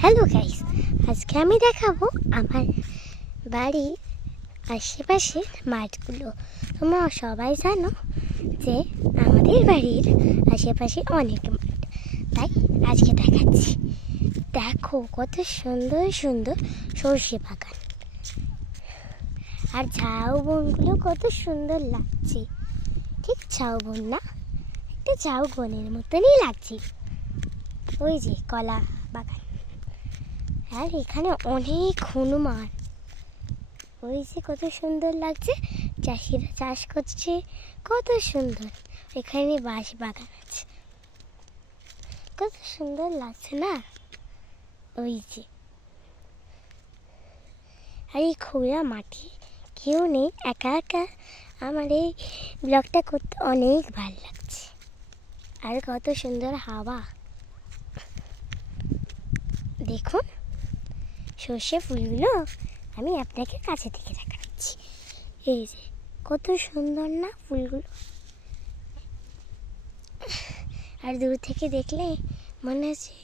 Hello guys, আজকে আমি দেখাবো আমার বাড়ির আশেপাশের মাঠগুলো। তোমরা সবাই জানো যে আমাদের বাড়ির আশেপাশে অনেক মাঠ, তাই আজকে দেখাচ্ছি। দেখো কত সুন্দর সুন্দর সর্ষে বাগান, আর ঝাউ বনগুলো কত সুন্দর লাগছে। ঠিক ঝাউ বন না, একটা ঝাউ বনের মতনই লাগছে। ওই যে কলা বাগান, আর এখানে অনেক হনুমান। ওই যে কত সুন্দর লাগছে, চাষিরা চাষ করছে কত সুন্দর। এখানে বাঁশ বাগান আছে, কত সুন্দর লাগছে না? ওই যে, আর এই খোলা মাঠে কেউ নেই, একা একা আমার এই ব্লগটা করতে অনেক ভালো লাগছে। আর কত সুন্দর হাওয়া। দেখুন সর্ষে ফুলগুলো আমি আপনাকে কাছে থেকে দেখাচ্ছি। এই যে কত সুন্দর না ফুলগুলো, আর দূর থেকে দেখলে মনে হচ্ছে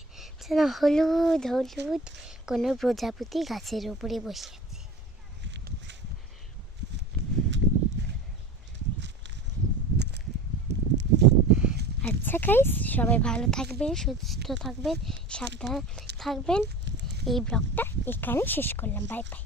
যেন হলুদ হলুদ কোনো প্রজাপতি গাছের উপরে বসে আছে। আচ্ছা গাইস, সবাই ভালো থাকবেন, সুস্থ থাকবেন, সাবধানে থাকবেন। এই ব্লগটা এখানে শেষ করলাম। Bye bye.